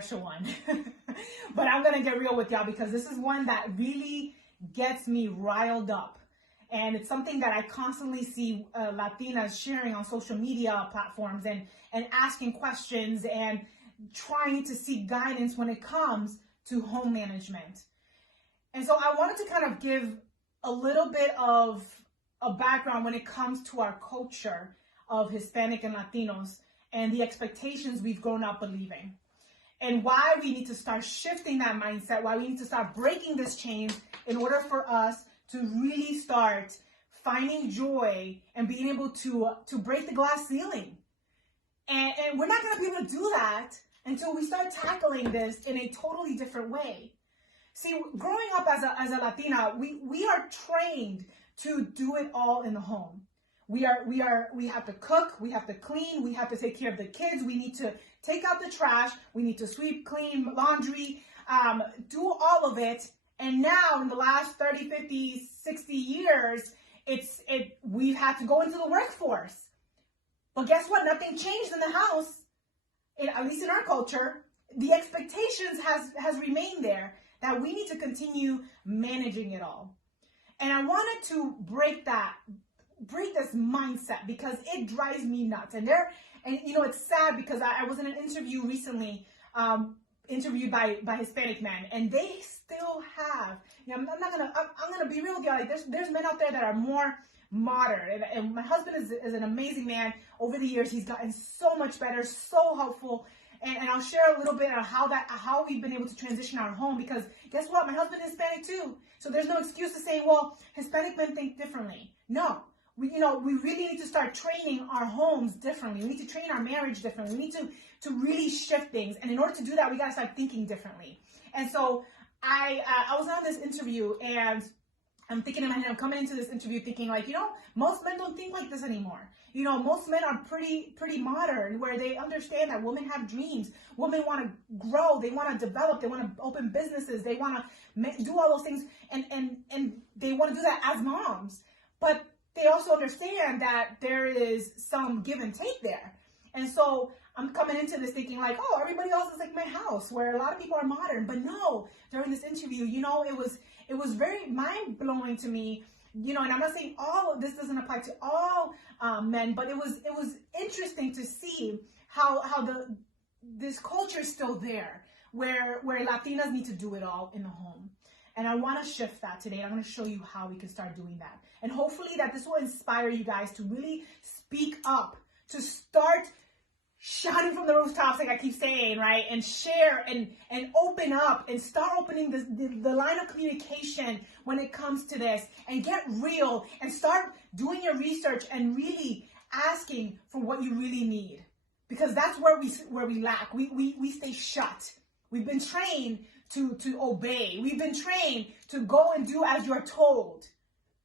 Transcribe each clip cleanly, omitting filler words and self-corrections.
controversial one, but I'm going to get real with y'all because this is one that really gets me riled up. And it's something that I constantly see Latinas sharing on social media platforms and asking questions and trying to seek guidance when it comes to home management. And so I wanted to kind of give a little bit of a background when it comes to our culture of Hispanic and Latinos and the expectations we've grown up believing. And why we need to start shifting that mindset, why we need to start breaking this chain in order for us to really start finding joy and being able to break the glass ceiling. And we're not going to be able to do that until we start tackling this in a totally different way. See, growing up as a Latina, we are trained to do it all in the home. We have to cook, we have to clean, we have to take care of the kids, we need to take out the trash, we need to sweep, clean, laundry, do all of it. And now in the last 30, 50, 60 years, we've had to go into the workforce. But guess what? Nothing changed in the house, at least in our culture. The expectations has remained there that we need to continue managing it all. And I wanted to break this mindset because it drives me nuts. And it's sad because I was in an interview recently, interviewed by Hispanic men, and they still have, I'm gonna be real with you, like there's men out there that are more modern, and my husband is an amazing man. Over the years, he's gotten so much better, so helpful, and I'll share a little bit of how we've been able to transition our home, because guess what, my husband is Hispanic too, so there's no excuse to say, well, Hispanic men think differently. No. We really need to start training our homes differently. We need to train our marriage differently. We need to really shift things. And in order to do that, we got to start thinking differently. And so I was on this interview, and I'm thinking in my head, I'm coming into this interview thinking like, most men don't think like this anymore. Most men are pretty modern, where they understand that women have dreams. Women want to grow. They want to develop. They want to open businesses. They want to do all those things. And they want to do that as moms. But they also understand that there is some give and take there. And so I'm coming into this thinking like, oh, everybody else is like my house, where a lot of people are modern. But no, during this interview, it was very mind-blowing to me, and I'm not saying all of this doesn't apply to all men, but it was interesting to see how this culture is still there, where Latinas need to do it all in the home. And I want to shift that today. I'm going to show you how we can start doing that. And hopefully that this will inspire you guys to really speak up, to start shouting from the rooftops, like I keep saying, right? And share and open up and start opening the line of communication when it comes to this, and get real and start doing your research and really asking for what you really need. Because that's where we lack. We stay shut. We've been trained to obey. We've been trained to go and do as you're told,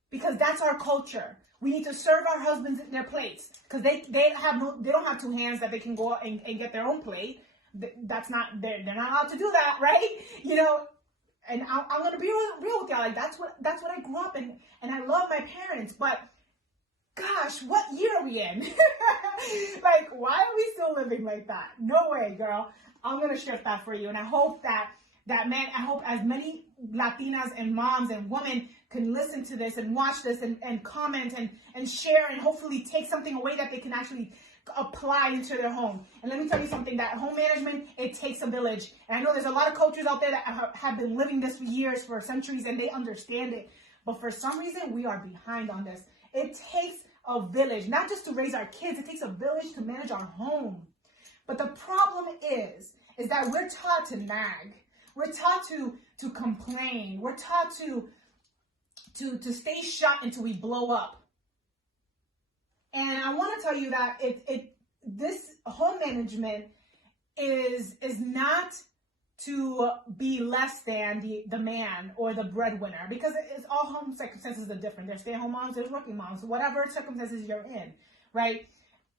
because that's our culture. We need to serve our husbands their plates, because they don't have two hands that they can go out and get their own plate. They're not allowed to do that, right? And I'm gonna be real with y'all. Like that's what I grew up in, and I love my parents, but gosh, what year are we in? Like, why are we still living like that? No way, girl. I'm gonna shift that for you, and I hope that as many Latinas and moms and women can listen to this and watch this and comment and share, and hopefully take something away that they can actually apply into their home. And let me tell you something, that home management, it takes a village. And I know there's a lot of cultures out there that have been living this for years, for centuries, and they understand it. But for some reason, we are behind on this. It takes a village, not just to raise our kids, it takes a village to manage our home. But the problem is that we're taught to nag. We're taught to complain. We're taught to stay shut until we blow up. And I want to tell you that this home management is not to be less than the man or the breadwinner, because it's all home circumstances are different. There's stay-at-home moms, there's working moms, whatever circumstances you're in, right?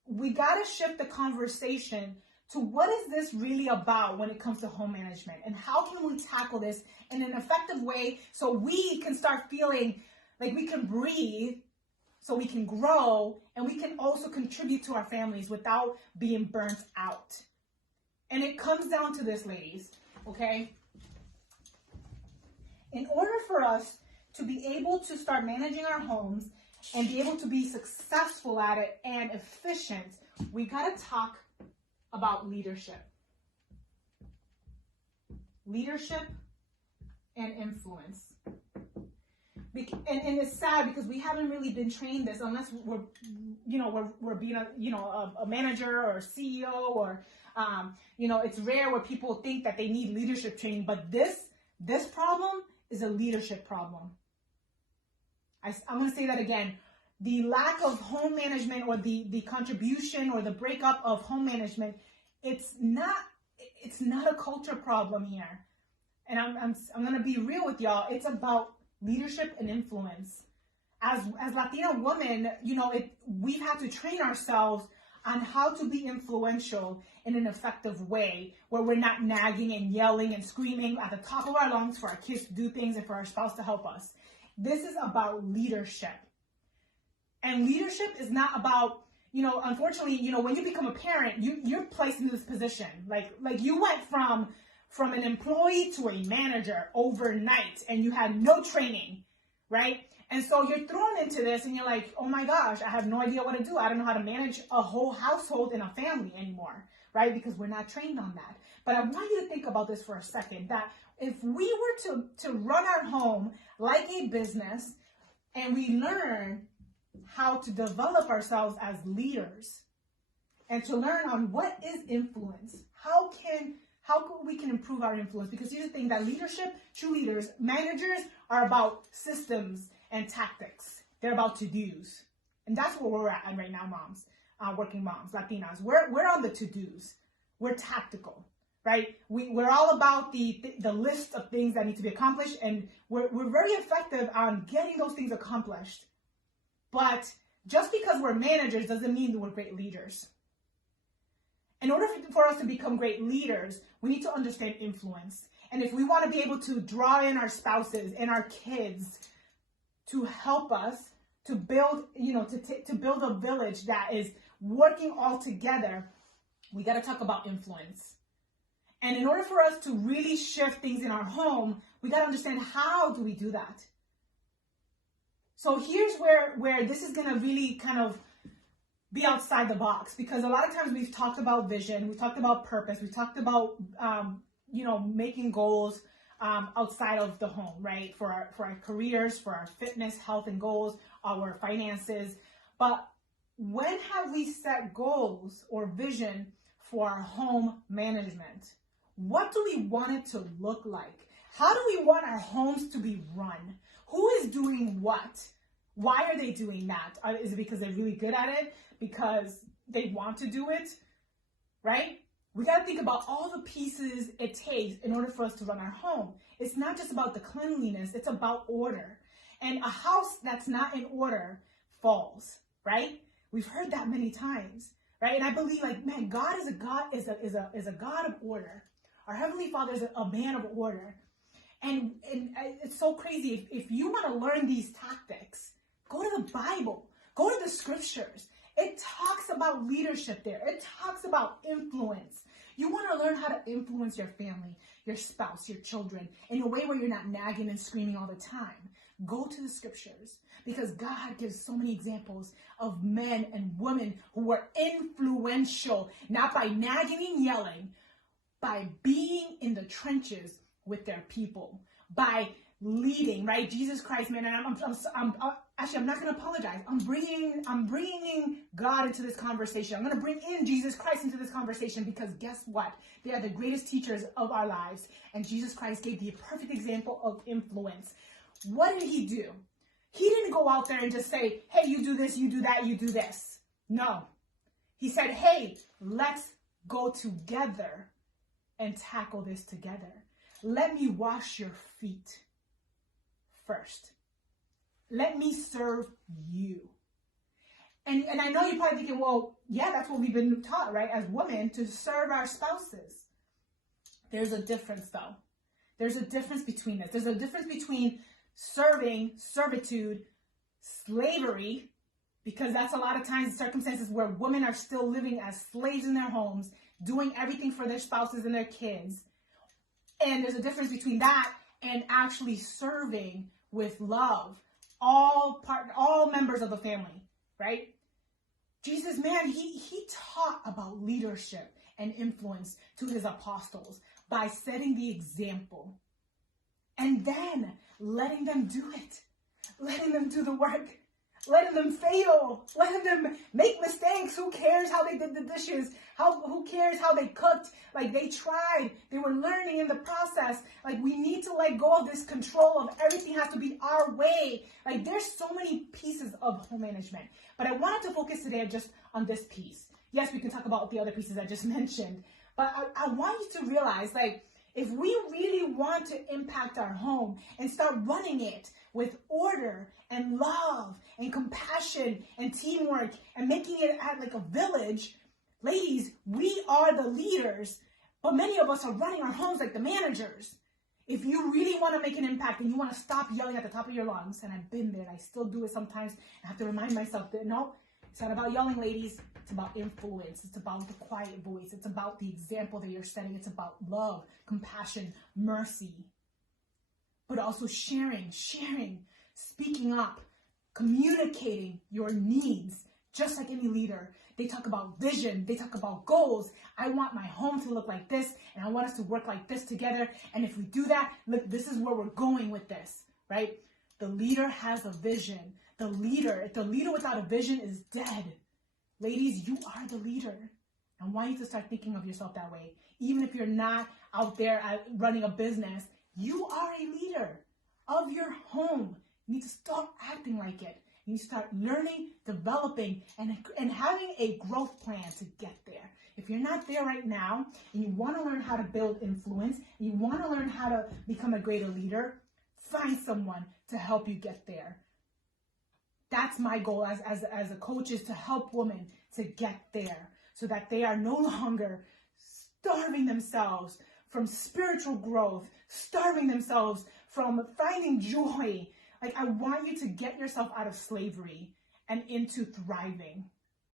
We got to shift the conversation to what is this really about when it comes to home management, and how can we tackle this in an effective way so we can start feeling like we can breathe, so we can grow, and we can also contribute to our families without being burnt out. And it comes down to this, ladies, okay? In order for us to be able to start managing our homes and be able to be successful at it and efficient, we got to talk about leadership. Leadership and influence. And it's sad because we haven't really been trained this unless we're being a manager or a CEO or, it's rare where people think that they need leadership training, but this problem is a leadership problem. I'm going to say that again. The lack of home management or the contribution or the breakup of home management, it's not a culture problem here. And I'm going to be real with y'all. It's about leadership and influence. As Latina women, we've had to train ourselves on how to be influential in an effective way where we're not nagging and yelling and screaming at the top of our lungs for our kids to do things and for our spouse to help us. This is about leadership. And leadership is not about, unfortunately, when you become a parent, you're placed in this position. Like you went from an employee to a manager overnight and you had no training, right? And so you're thrown into this and you're like, oh my gosh, I have no idea what to do. I don't know how to manage a whole household and a family anymore, right? Because we're not trained on that. But I want you to think about this for a second, that if we were to run our home like a business and we learn how to develop ourselves as leaders and to learn on what is influence, how we can improve our influence. Because here's the thing, that leadership, true leaders, managers are about systems and tactics. They're about to-dos. And that's where we're at right now, moms, working moms, Latinas. We're on the to-dos. We're tactical, right? We're all about the list of things that need to be accomplished, and we're very effective on getting those things accomplished. But just because we're managers doesn't mean that we're great leaders. In order for us to become great leaders, we need to understand influence. And if we want to be able to draw in our spouses and our kids to help us to build, to build a village that is working all together, we got to talk about influence. And in order for us to really shift things in our home, we got to understand, how do we do that? So here's where this is going to really kind of be outside the box, because a lot of times we've talked about vision, we've talked about purpose, we've talked about, making goals outside of the home, right? For our careers, for our fitness, health and goals, our finances. But when have we set goals or vision for our home management? What do we want it to look like? How do we want our homes to be run? Who is doing what? Why are they doing that? Is it because they're really good at it? Because they want to do it? Right? We got to think about all the pieces it takes in order for us to run our home. It's not just about the cleanliness, it's about order. And a house that's not in order falls, right? We've heard that many times, right? And I believe, God is a God of order. Our Heavenly Father is a man of order. And it's so crazy. If you want to learn these tactics, go to the Bible, go to the scriptures. It talks about leadership there. It talks about influence. You want to learn how to influence your family, your spouse, your children in a way where you're not nagging and screaming all the time. Go to the scriptures, because God gives so many examples of men and women who were influential, not by nagging and yelling, by being in the trenches with their people, by leading, right? Jesus Christ, man, and I'm not going to apologize. I'm bringing God into this conversation. I'm going to bring in Jesus Christ into this conversation, because guess what? They are the greatest teachers of our lives, and Jesus Christ gave the perfect example of influence. What did he do? He didn't go out there and just say, hey, you do this, you do that, you do this. No. He said, hey, let's go together and tackle this together. Let me wash your feet first. Let me serve you. And I know you're probably thinking, well, yeah, that's what we've been taught, right? As women, to serve our spouses. There's a difference, though. There's a difference between this. There's a difference between serving, servitude, slavery, because that's a lot of times circumstances where women are still living as slaves in their homes, doing everything for their spouses and their kids. And there's a difference between that and actually serving with love all members of the family, right? Jesus, man, he taught about leadership and influence to his apostles by setting the example and then letting them do it, letting them do the work, letting them fail, letting them make mistakes. Who cares how they did the dishes? Who cares how they cooked? Like, they tried, they were learning in the process. Like, we need to let go of this control of everything has to be our way. Like, there's so many pieces of home management, but I wanted to focus today just on this piece. Yes, we can talk about the other pieces I just mentioned, but I want you to realize, like, if we really want to impact our home and start running it with order and love and compassion and teamwork and making it act like a village, ladies, we are the leaders, but many of us are running our homes like the managers. If you really want to make an impact and you want to stop yelling at the top of your lungs, and I've been there, I still do it sometimes, I have to remind myself that no, it's not about yelling, ladies. It's about influence. It's about the quiet voice. It's about the example that you're setting. It's about love, compassion, mercy, but also sharing, speaking up, communicating your needs, just like any leader. They talk about vision. They talk about goals. I want my home to look like this, and I want us to work like this together. And if we do that, look, this is where we're going with this, right? The leader has a vision. If the leader without a vision is dead. Ladies, you are the leader. I want you to start thinking of yourself that way. Even if you're not out there running a business, you are a leader of your home. You need to start acting like it. You need to start learning, developing, and having a growth plan to get there. If you're not there right now, and you want to learn how to build influence, and you want to learn how to become a greater leader, find someone to help you get there. That's my goal as a coach, is to help women to get there so that they are no longer starving themselves from spiritual growth, starving themselves from finding joy. Like, I want you to get yourself out of slavery and into thriving.